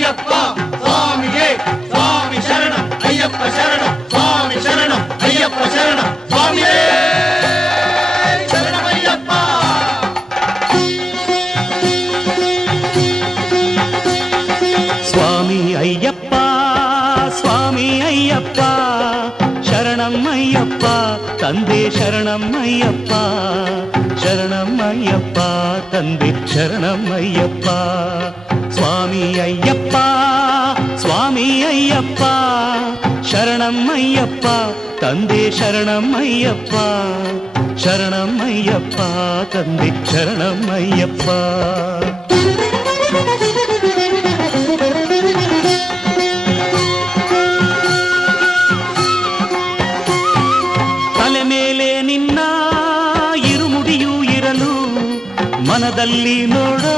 ಅಯ್ಯಪ್ಪ ಸ್ವಾಮಿಯೇ ಸ್ವಾಮಿ ಶರಣಂ ಅಯ್ಯಪ್ಪ ಶರಣಂ ಸ್ವಾಮಿ ಶರಣಂ ಅಯ್ಯಪ್ಪ ಶರಣಂ ಸ್ವಾಮಿಯೇ ಶರಣಮಯ್ಯಪ್ಪ. ಸ್ವಾಮಿ ಅಯ್ಯಪ್ಪ ಸ್ವಾಮಿ ಅಯ್ಯಪ್ಪ ಶರಣಮಯ್ಯಪ್ಪ ತಂದೆ ಶರಣಮಯ್ಯಪ್ಪ ಶರಣಮಯ್ಯಪ್ಪ ತಂದೆ ಶರಣಮಯ್ಯಪ್ಪ. ಸ್ವಾಮಿ ಅಯ್ಯಪ್ಪ ಸ್ವಾಮಿ ಅಯ್ಯಪ್ಪ ಶರಣಮಯ್ಯಪ್ಪ ತಂದೆ ಶರಣಮಯ್ಯಪ್ಪ ಶರಣಮಯ್ಯಪ್ಪ ತಂದೆ ಶರಣಮಯ್ಯಪ್ಪ. ತಲೆ ಮೇಲೆ ನಿನ್ನ ಇರುಮುಡಿಯೂ ಇರಲು ಮನದಲ್ಲಿ ನೋಡೋ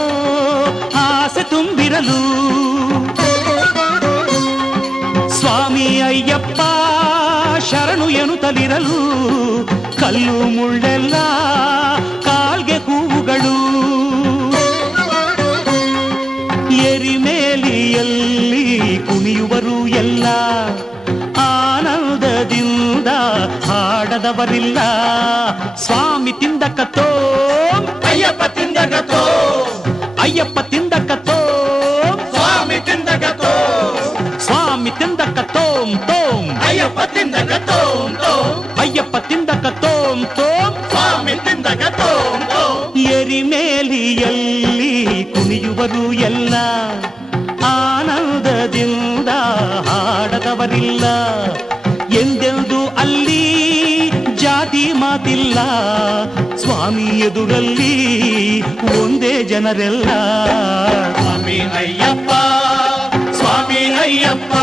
ಆಸೆ ತುಂಬಿರಲು ಸ್ವಾಮಿ ಅಯ್ಯಪ್ಪ ಶರಣು ಎನ್ನುತ್ತಲಿರಲು ಕಲ್ಲು ಮುಳ್ಳೆಲ್ಲ ಕಾಲ್ಗೆ ಹೂವುಗಳು ಎರಿಮೇಲಿಯಲ್ಲಿ ಕುಣಿಯುವರು ಎಲ್ಲ ಆನಂದದಿಂದ ಹಾಡದವರಿಲ್ಲ. ಸ್ವಾಮಿ ತಿಂದಕತ್ತೋ ಅಯ್ಯಪ್ಪ ತಿಂದಗತೋ ಅಯ್ಯಪ್ಪ ತಿಂದಕತ್ತೋ ಸ್ವಾಮಿ ತಿಂದಗತೋ ಸ್ವಾಮಿ ತಿಂದಕತ್ತೋಂ ತೋಂ ಅಯ್ಯಪ್ಪ ತಿಂದಗತೋ ಅಯ್ಯಪ್ಪ ತಿಂದಕತ್ತೋಂ ತೋಂ ಸ್ವಾಮಿ ತಿಂದಗತೋ ಎರಿಮೇಲಿಯಲ್ಲಿ ಕುಣಿಯುವರು ಎಲ್ಲ ಆನಂದದಿಂದ ಹಾಡದವರಿಲ್ಲ. ಎಂದೆಂದು ಅಲ್ಲಿ ಜಾತಿ ಮಾತಿಲ್ಲ ಸ್ವಾಮಿ ಎದುರಲ್ಲಿ ಒಂದೇ ಜನರೆಲ್ಲ. ಸ್ವಾಮಿ ಅಯ್ಯಪ್ಪ ಸ್ವಾಮಿ ಅಯ್ಯಪ್ಪ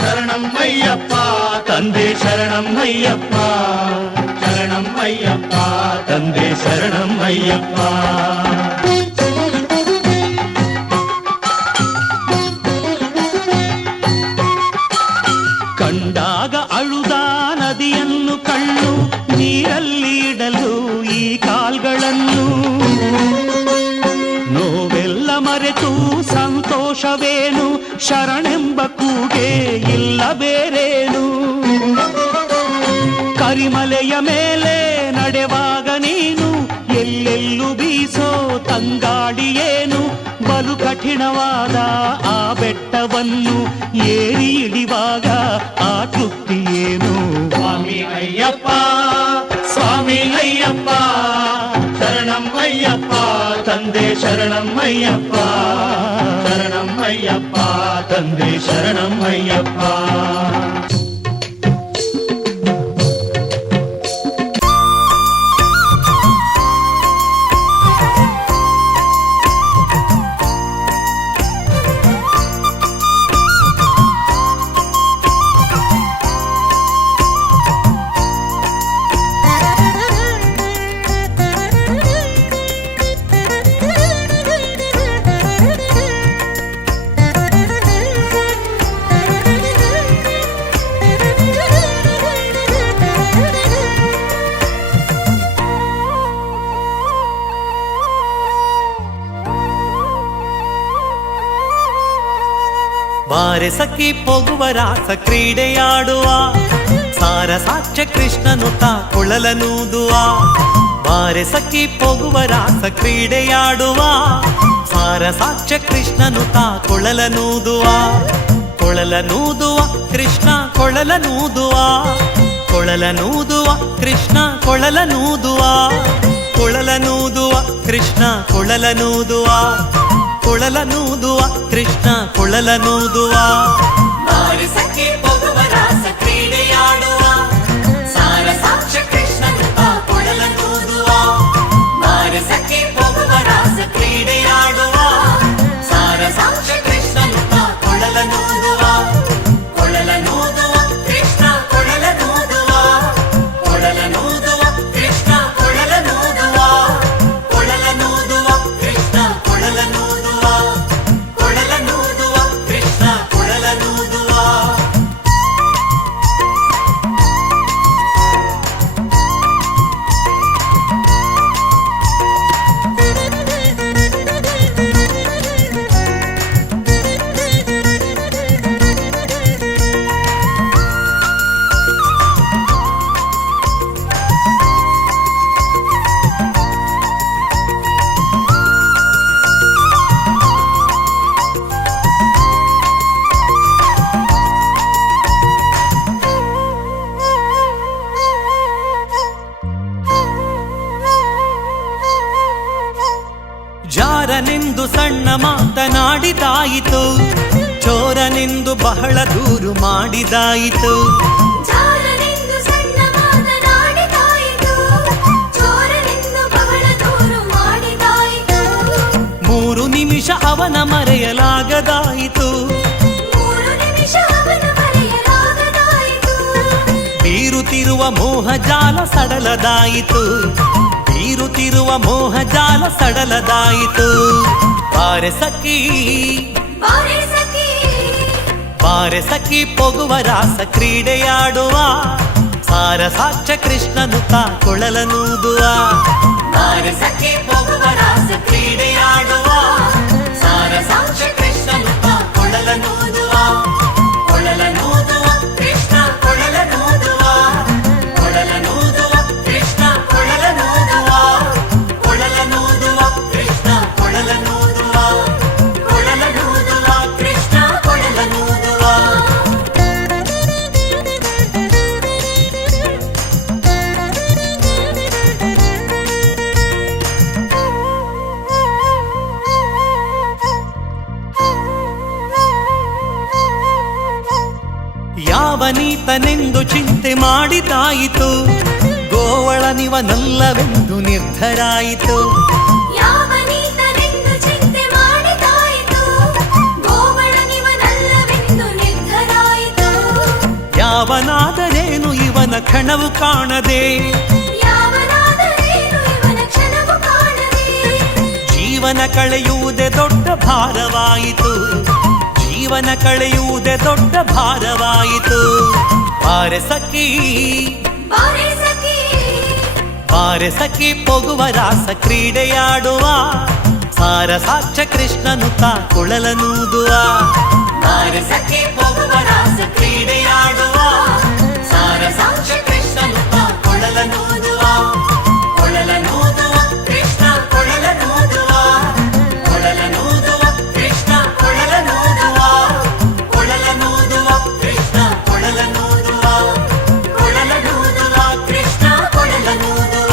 ಶರಣಂ ಅಯ್ಯಪ್ಪ ತಂದೆ ಶರಣಮಯ್ಯಪ್ಪ ಶರಣಮಯ್ಯಪ್ಪ ತಂದೆ ಶರಣಮಯ್ಯಪ್ಪ. ಕಂಡಾಗ ಅಳುದ ನದಿಯನ್ನು ಕಣ್ಣು ನೀರಲ್ಲಿ ಇಡಲು ಈ ಕಾಲ್ಗಳನ್ನು ನೋವೆಲ್ಲ ಮರೆತು ಸಂತೋಷವೇನು ಶರಣೆಂಬ ಕೂಗೆ ಇಲ್ಲ ಬೇರೇನು. ಕರಿಮಲೆಯ ಮೇಲೆ ನಡೆವಾಗ ನೀನು ಎಲ್ಲೆಲ್ಲೂ ಬೀಸೋ ತಂಗಾಡಿಯೇನು ಬಲು ಕಠಿಣವಾದ ಆ ಬೆಟ್ಟವನ್ನು ಏರಿ ಇಳಿವಾಗ ಆ ತೃಪ್ತಿಯೇನು. ಸ್ವಾಮಿ ಅಯ್ಯಪ್ಪ ಸ್ವಾಮಿ ಅಯ್ಯಪ್ಪ ಶರಣಂ ಅಯ್ಯಪ್ಪ ತಂದೆ ಶರಣಮಯ್ಯಪ್ಪ ಶರಣಮಯ್ಯಪ್ಪ ತಂದೆ ಶರಣಮಯ್ಯಪ್ಪ. ಬಾರೆ ಸಖಿ ಪೋಗುವ ರಾಸ ಕ್ರೀಡೆಯಾಡುವ ಸಾರ ಸಾಕ್ಷ್ಯ ಕೃಷ್ಣನು ತಾ ಕೊಳಲನೂದುವ. ಬಾರೆ ಸಖಿ ಪೋಗುವ ರಾಸ ಕ್ರೀಡೆಯಾಡುವ ಸಾರ ಸಾಕ್ಷ್ಯ ಕೃಷ್ಣನು ತಾ ಕೊಳಲನೂದುವ. ಕೊಳಲನೂದುವ ಕೃಷ್ಣ ಕೊಳಲನೂದುವ ಕೊಳಲನೂದುವ ಕೃಷ್ಣ ಕೊಳಲನೂದುವ ಕೊಳಲನೂದುವ ಕೃಷ್ಣ ಕೊಳಲನೂದುವ ಕೊಳಲನೂದುವ ಕೃಷ್ಣ ಕೊಳಲನೂದುವ. ಬಾರೆ ಸಖಿ ಪೋಗುವ ರಾಸ ಕ್ರೀಡೆಯಾಡುವ ಸಾರ ಸಾಕ್ಷ್ಯ ಕೃಷ್ಣನು ತಾ ಕೊಳಲನೂದುವ. ಬಾರೆ ಸಖಿ ಪೋಗುವ ರಾಸ ಕ್ರೀಡೆಯಾಡುವ ಸಾರ ಸಾಕ್ಷ್ಯ ಕೃಷ್ಣನು ತಾ ಕೊಳಲನೂದುವ. ಕೊಳಲನೂದುವ ಕೃಷ್ಣ ಕೊಳಲನೂದುವ ಕೊಳಲನೂದುವ ಕೃಷ್ಣ ಕೊಳಲನೂದುವ ಕೊಳಲನೂದುವ ಕೃಷ್ಣ ಕೊಳಲನೂದುವ ಕೊಳಲನೂದುವ ಕೃಷ್ಣ ಕೊಳಲನೂದುವ. ನಾಡಿದಾಯಿತು, ಚೋರನೆಂದು ಬಹಳ ದೂರು ಮಾಡಿದಾಯಿತು. ಜಾರನೆಂದು ಸಣ್ಣ ಮಾತನಾಡಿದಾಯಿತು, ಚೋರನೆಂದು ಬಹಳ ದೂರು ಮಾಡಿದಾಯಿತು. 3 ನಿಮಿಷ ಅವನ ಮರೆಯಲಾಗದಾಯಿತು, 3 ನಿಮಿಷ ಅವನ ಮರೆಯಲಾಗದಾಯಿತು. ಬೀರುತ್ತಿರುವ ಮೋಹಜಾಲ ಸಡಲದಾಯಿತು, ಬೀರುತ್ತಿರುವ ಮೋಹಜಾಲ ಸಡಲದಾಯಿತು. ಬಾರೆ ಸಖಿ ಬಾರೆ ಸಖಿ, ಬಾರೆ ಸಖಿ ಪೊಗುವ ರಾಸ ಕ್ರೀಡೆಯಾಡುವ, ಸಾರಸಾಕ್ಷ ಕೃಷ್ಣನು ತಾ ಕೊಳಲನೂದುವ. ಬಾರೆ ಸಖಿ ಪೊಗುವ ರಾಸ ಕ್ರೀಡೆಯಾಡುವ, ಸಾರಸಾಕ್ಷ ಕೃಷ್ಣನು ತಾ ಕೊಳಲನೂದುವ. ಕೊಳಲನೂದುವ ಕೃಷ್ಣ ಕೊಳಲನೂದುವ, ಕೊಳಲನೂದುವ ಕೃಷ್ಣ ಕೊಳಲನೂದುವ, ಕೊಳಲನೂದುವ ಕೃಷ್ಣ ಕೊಳಲನೂದುವ, ಕೊಳಲನೂದುವ ಕೃಷ್ಣ ಕೊಳಲನೂದುವ. ಯಾವನೀತನೆಂದು ಚಿಂತೆ ಮಾಡಿದಾಯಿತು, ಗೋವಳನಿವನಲ್ಲವೆಂದು ನಿರ್ಧರಾಯಿತು. ಯಾವನೀತನೆಂದು ಚಿಂತೆ ಮಾಡಿದಾಯಿತು, ಗೋವಳನಿವನಲ್ಲವೆಂದು ನಿರ್ಧರಾಯಿತು. ಯಾವನಾದರೇನು ಇವನ ಕ್ಷಣವು ಕಾಣದೆ, ಯಾವನಾದರೇನು ಇವನ ಕ್ಷಣವು ಕಾಣದೆ. ಜೀವನ ಕಳೆಯುವುದೇ ದೊಡ್ಡ ಭಾರವಾಯಿತು, ಜೀವನ ಕಳೆಯುವುದೇ ದೊಡ್ಡ ಭಾರವಾಯಿತು. ಬಾರೆ ಸಖಿ ಬಾರೆ ಸಖಿ, ಬಾರೆ ಸಖಿ ಪೊಗುವ ರಾಸ ಕ್ರೀಡೆಯಾಡುವ, ಸಾರಸಾಕ್ಷ ಕೃಷ್ಣನು ತಾ ಕೊಳಲನೂದುವ. ಬಾರೆ ಸಖಿ ಪೊಗುವ ರಾಸ ಕ್ರೀಡೆಯಾಡುವ, ಸಾರಸಾಕ್ಷ ಕೃಷ್ಣನು ತಾ ಕೊಳಲನೂದುವ. ಕೊಳಲನೂದುವ ಕೃಷ್ಣ ಕೊಳಲನೂದುವ, ಕೊಳಲನೂದುವ ಕೃಷ್ಣ ಕೊಳಲನೂದುವ, ಕೊಳಲನೂದುವ ಕೃಷ್ಣ ಕೊಳಲನೂದುವ, ಕೊಳಲನೂದುವ ಕೃಷ್ಣ ಕೊಳಲನೂದುವ.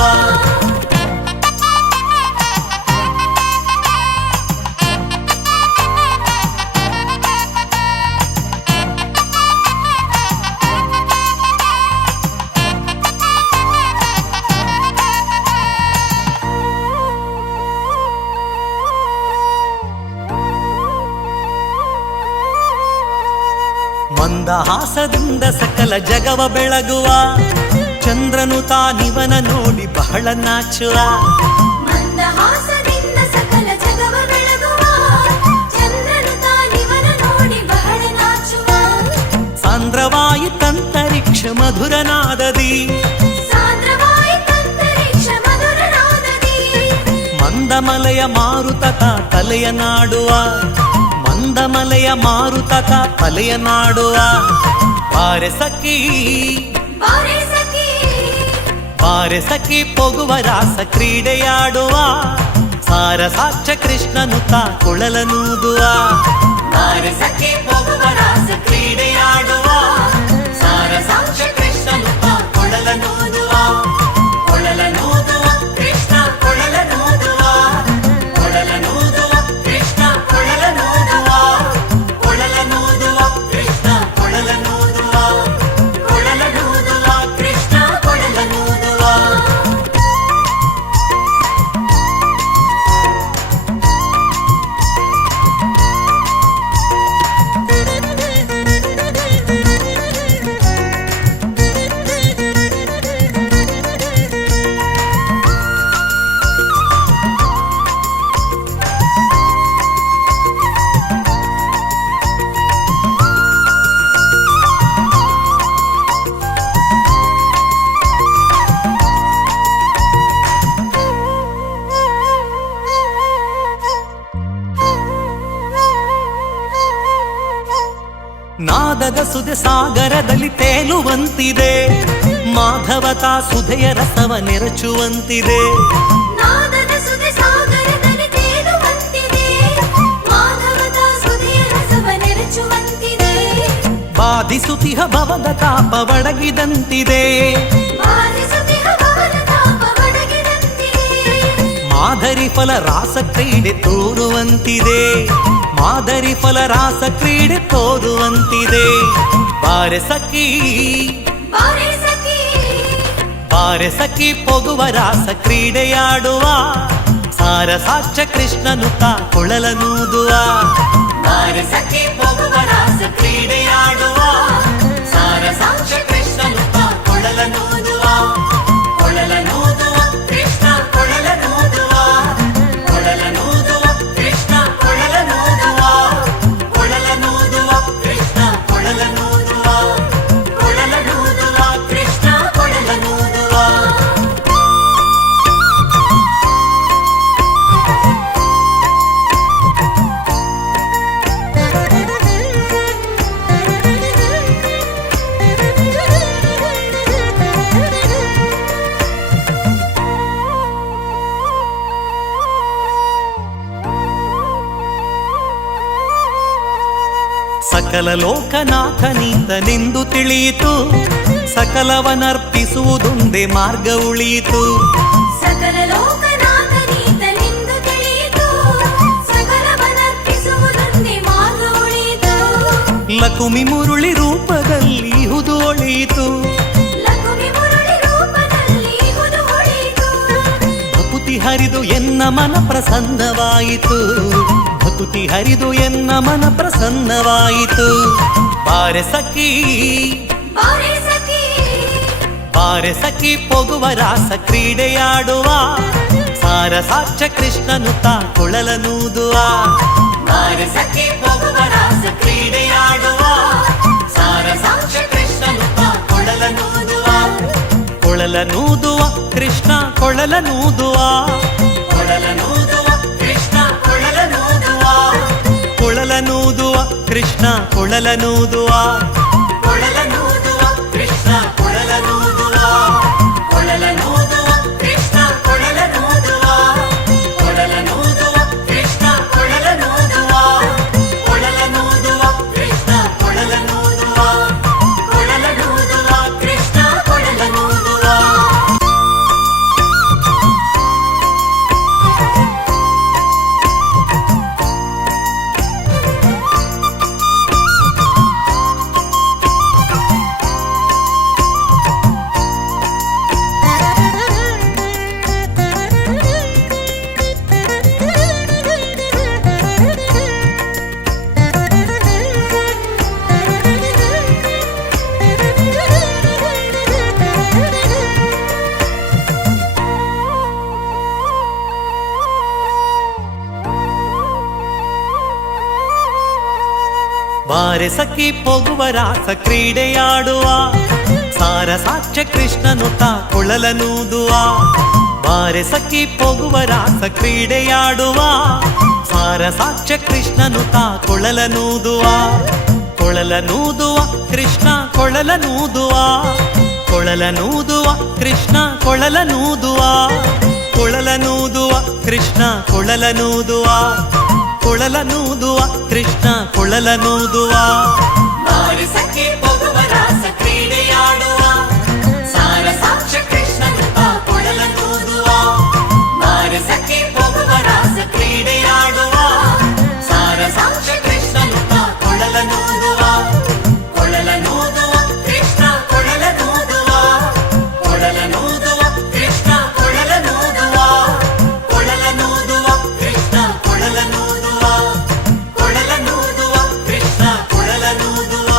ಮಂದಹಾಸದಿಂದ ಸಕಲ ಜಗವ ಬೆಳಗುವ, ಚಂದ್ರನು ತಾನಿವನ ನೋಡಿ ಬಹಳ ನಾಚುವ. ಮಂದಹಾಸದಿಂದ ಸಕಲ ಜಗವ ಬೆಳಗುವ, ಚಂದ್ರನು ತಾನಿವನ ನೋಡಿ ಬಹಳ ನಾಚುವ. ಸಾಂದ್ರವಾಯಿತಂತರಿಕ್ಷ ಮಧುರನಾದದಿ, ಸಾಂದ್ರವಾಯಿತಂತರಿಕ್ಷ ಮಧುರನಾದದಿ. ಮಂದಮಲೆಯ ಮಾರುತ ತಾ ತಲೆಯ ನಾಡುವ, ಮಂದಮಲೆಯ ಮಾರುತ ತಾ ತಲೆಯ ನಾಡುವ. ಬಾರೆ ಸಖಿ ಬಾರೆ ಸಖಿ, ಬಾರೆ ಸಖಿ ಪೊಗುವ ರಾಸ ಕ್ರೀಡೆಯಾಡುವ, ಸಾರಸಾಕ್ಷ ಕೃಷ್ಣನು ತಾ ಕೊಳಲನೂದುವ. ಬಾರೆ ಸಖಿ ಪೊಗುವ ರಾಸ ಕ್ರೀಡೆಯಾಡುವ, ಸಾರಸಾಕ್ಷ ಕೃಷ್ಣನು ತಾ ಕೊಳಲನೂದುವ. ಕೊಳಲನೂದುವ ಕೃಷ್ಣ ಕೊಳಲನೂದುವ, ಕೊಳಲನೂದುವ ಕೃಷ್ಣ ಕೊಳಲನೂದುವ, ಕೊಳಲನೂದುವ ಕೃಷ್ಣ ಕೊಳಲನೂದುವ, ಕೊಳಲನೂದುವ ಕೃಷ್ಣ ಕೊಳಲನೂದುವ. ನಾದದ ಸುದೆ ಸಾಗರದಲ್ಲಿ ತೇಲುವಂತಿದೆ, ಮಾಧವತಾ ಸುಧೆಯ ರಸವ ನೆರಚುವಂತಿದೆ. ನಾದದ ಸುದೆ ಸಾಗರದಲ್ಲಿ ತೇಲುವಂತಿದೆ, ಮಾಧವತಾ ಸುಧೆಯ ರಸವ ನೆರಚುವಂತಿದೆ. ಬಾಧಿಸುತಿಹ ಭವದ ತಾಪ ಒಡಗಿದಂತಿದೆ, ಬಾಧಿಸುತ್ತಿಹ ಭವದ ತಾಪ ಒಡಗಿದಂತಿದೆ. ಮಾದರಿ ಫಲ ರಾಸ ಕ್ರೀಡೆ ತೋರುವಂತಿದೆ, ಮಾದರಿ ಫಲ ರಾಸ ಕ್ರೀಡೆ ತೋರುವಂತಿದೆ. ಬಾರೆ ಸಖಿ ಬಾರೆ ಸಖಿ ಬಾರೆ ಸಖಿ ಪೊಗುವ ರಾಸ ಕ್ರೀಡೆಯಾಡುವ, ಸಾರ ಸಾಕ್ಷ ಕೃಷ್ಣನು ತಾ ಕೊಳಲನೂದುವ. ಬಾರೆ ಸಖಿ ಪೊಗುವ ರಾಸ ಕ್ರೀಡೆಯಾಡುವ, ಸಾರ ಸಾಕ್ಷ ಕೃಷ್ಣನು ತಾ ಕೊಳಲನೂದುವ. ಕೊಳಲನೂದುವ ಕೃಷ್ಣ ಕೊಳಲನೂದುವ, ಕೊಳಲನೂದುವ ಕೃಷ್ಣ ಕೊಳಲನೂದುವ, ಕೊಳಲನೂದುವ ಕೃಷ್ಣ ಕೊಳಲನೂದುವ, ಕೊಳಲನೂದುವ ಕೃಷ್ಣ ಕೊಳಲನೂದುವ. ಸಕಲ ಲೋಕನಾಥನಿಂದನೆಂದು ತಿಳಿಯಿತು, ಸಕಲವನರ್ಪಿಸುವುದೊಂದೇ ಮಾರ್ಗ ಉಳಿಯಿತು. ಸಕಲ ಲೋಕನಾಥನೀತನೆಂದು ತಿಳಿಯಿತು, ಸಕಲವನರ್ಪಿಸುವುದೊಂದೇ ಮಾರ್ಗ ಉಳಿಯಿತು. ಲಕುಮಿ ಮುರುಳಿ ರೂಪದಲ್ಲಿ ಇಹುದು ಒಳಿಯಿತು, ಲಕುಮಿ ಮುರಳಿ ರೂಪದಲ್ಲಿ ಹುದು ಹೊಳೆಯಿತು. ಭಕುತಿ ಹರಿದು ಎನ್ನ ಮನ ಪ್ರಸನ್ನವಾಯಿತು, ಭಕುತಿ ಹರಿದು ಎನ್ನ ಮನ ಪ್ರಸನ್ನವಾಯಿತು. ಬಾರೆ ಸಖಿ ಬಾರೆ ಸಖಿ ಬಾರೆ ಸಖಿ ಪೊಗುವ ರಾಸ ಕ್ರೀಡೆಯಾಡುವ, ಸಾರ ಸಾಕ್ಷ ಕೃಷ್ಣನು ತಾ ಕೊಳಲನೂದುವ. ಬಾರೆ ಸಖಿ ಪೊಗುವ ರಾಸ ಕ್ರೀಡೆಯಾಡುವ, ಸಾರ ಸಾಕ್ಷ ಕೃಷ್ಣನು ತಾ ಕೊಳಲನೂದುವ. ಕೊಳಲನೂದುವ ಕೃಷ್ಣ ಕೊಳಲನೂದುವ, ಕೊಳಲನೂದುವ ಕೃಷ್ಣ ಕೊಳಲನೂದುವ, ಕೊಳಲನೂದುವ ಕೃಷ್ಣ ಕೊಳಲನೂದುವ, ಕೊಳಲನೂದುವ ಕೃಷ್ಣ ಕೊಳಲನೂದುವ, ಕೊಳಲನೂದುವ ಕೃಷ್ಣ ಕೊಳಲನೂದುವ, ಕೊಳಲನೂದುವ ಕೃಷ್ಣ ಕೊಳಲನೂದುವ, ಕೊಳಲನೂದುವ ಕೃಷ್ಣ ಕೊಳಲನೂದುವ, ಕೊಳಲನೂದುವ ಕೃಷ್ಣ ಕೊಳಲನೂದುವ. ಬಾರೆ ಸಖಿ ಪೊಗುವ ರಾಸ ಕ್ರೀಡೆಯಾಡುವ, ಸಾರ ಸಾಕ್ಷ ಕೃಷ್ಣನು ತಾ ಕೊಳಲನೂದುವ. ಬಾರೆ ಸಖಿ ಪೊಗುವ ರಾಸ ಕ್ರೀಡೆಯಾಡುವ, ಸಾರ ಸಾಕ್ಷ ಕೃಷ್ಣನು ತಾ ಕೊಳಲನೂದುವ. ಕೊಳಲನೂದುವ ಕೃಷ್ಣ ಕೊಳಲನೂದುವ, ಕೊಳಲನೂದುವ ಕೃಷ್ಣ ಕೊಳಲನೂದುವ, ಕೊಳಲನೂದುವ ಕೃಷ್ಣ ಕೊಳಲನೂದುವ, ಕೊಳಲನೂದುವ ಕೃಷ್ಣ ಕೊಳಲನೂದುವ. ಬಾರೆ ಸಖಿ ಪೊಗುವ ರಾಸ ಕ್ರೀಡೆಯಾಡುವ, ಸಾರ ಸಾಕ್ಷ ಕೃಷ್ಣನು ತಾ ಕೊಳಲನೂದುವ. ಬಾರೆ ಸಖಿ ಪೊಗುವ ರಾಸ ಕ್ರೀಡೆಯಾಡುವ, ಸಾರ ಸಾಕ್ಷ ಕೃಷ್ಣನು ತಾ ಕೊಳಲನೂದುವ. ಕೊಳಲನೂದುವ ಕೃಷ್ಣ ಕೊಳಲನೂದುವ, ಕೊಳಲನೂದುವ ಕೃಷ್ಣ ಕೊಳಲನೂದುವ, ಕೊಳಲನೂದುವ ಕೃಷ್ಣ ಕೊಳಲನೂದುವ, ಕೊಳಲನೂದುವ ಕೃಷ್ಣ ಕೊಳಲನೂದುವ.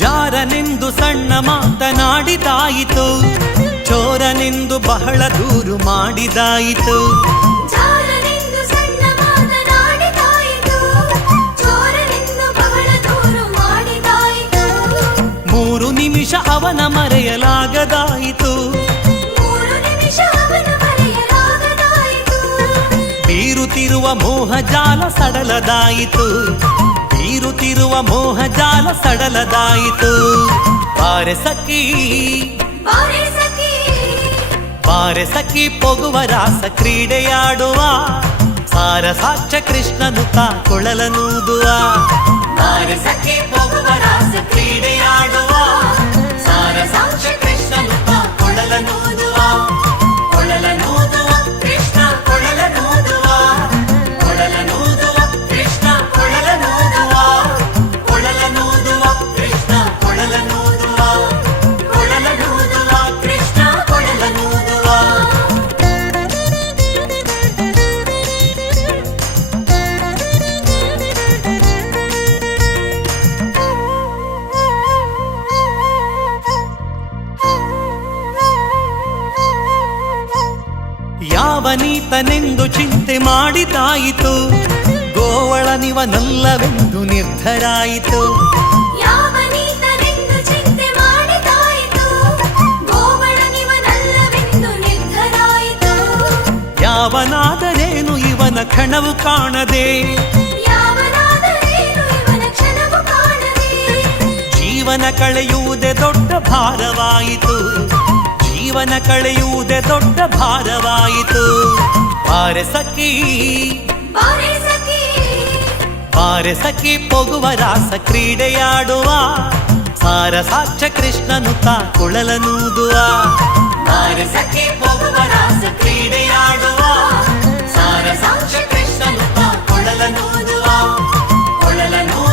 ಜಾರನೆಂದು ಸಣ್ಣ ಮಾತನಾಡಿದಾಯಿತು, ಚೋರನೆಂದು ಬಹಳ ದೂರು ಮಾಡಿದಾಯಿತು. ಜಾರನೆಂದು ಸಣ್ಣ ಮಾತನಾಡಿದಾಯಿತು, ಚೋರನೆಂದು ಬಹಳ ದೂರು ಮಾಡಿ ಅವನ ಮರೆಯಲಾಗದಾಯಿತು. 3 ನಿಮಿಷ ಅವನ ಮರೆಯಲಾಗದಾಯಿತು. ಬೀರುತ್ತಿರುವ ಮೋಹ ಜಾಲ ಸಡಲದಾಯಿತು. ಬೀರುತ್ತಿರುವ ಮೋಹ ಜಾಲ ಸಡಲದಾಯಿತು. ಬಾರೆ ಸಖಿ ಬಾರೆ ಸಖಿ ಬಾರೆ ಸಖಿ ಪೊಗುವ ರಾಸ ಕ್ರೀಡೆಯಾಡುವ. ಸಾರ ಸಾಕ್ಷ ಕೃಷ್ಣನು ತಾ ಕೊಳಲನೂದುವ. ಬಾರೆ ಸಖಿ ಪೊಗುವ ರಾಸ ಕ್ರೀಡೆಯಾಡುವ. ಸಾರ ಸಾಕ್ಷ ಕೃಷ್ಣನು ತಾ ಕೊಳಲನೂದುವ. ಕೊಳಲನೂದುವ ಕೃಷ್ಣ ಕೊಳಲನೂದುವ. ಕೊಳಲನೂದುವ ಕೃಷ್ಣ ಕೊಳಲನೂದುವ. ಕೊಳಲನೂದುವ ಕೃಷ್ಣ ಕೊಳಲನೂದುವ. ಕೊಳಲನೂದುವ ಕೃಷ್ಣ ಕೊಳಲನೂದುವ. ಯಾವನೀತನೆಂದು ಚಿಂತೆ ಮಾಡಿದಾಯಿತು. ಗೋವಳನಿವನಲ್ಲವೆಂದು ನಿರ್ಧರಾಯಿತು. ಯಾವನೀತನೆಂದು ಚಿಂತೆ ಮಾಡಿದಾಯಿತು. ಗೋವಳನಿವನಲ್ಲವೆಂದು ನಿರ್ಧರಾಯಿತು. ಯಾವನಾದರೇನು ಇವನ ಕ್ಷಣವು ಕಾಣದೆ. ಯಾವನಾದರೇನು ಇವನ ಕ್ಷಣವು ಕಾಣದೆ. ಜೀವನ ಕಳೆಯುವುದೇ ದೊಡ್ಡ ಭಾರವಾಯಿತು. ಜೀವನ ಕಳೆಯುವುದೇ ದೊಡ್ಡ ಭಾರವಾಯಿತು. ಬಾರೆ ಸಖಿ ಬಾರೆ ಸಖಿ ಬಾರೆ ಸಖಿ ಪೊಗುವ ರಾಸ ಕ್ರೀಡೆಯಾಡುವ. ಸಾರ ಸಾಕ್ಷ ಕೃಷ್ಣನು ತಾ ಕೊಳಲನೂದುವ. ಬಾರೆ ಸಖಿ ಪೊಗುವ ರಾಸ ಕ್ರೀಡೆಯಾಡುವ. ಸಾರ ಸಾಕ್ಷ ಕೃಷ್ಣನು ತಾ ಕೊಳಲನೂದುವ. ಕೊಳಲನೂದುವ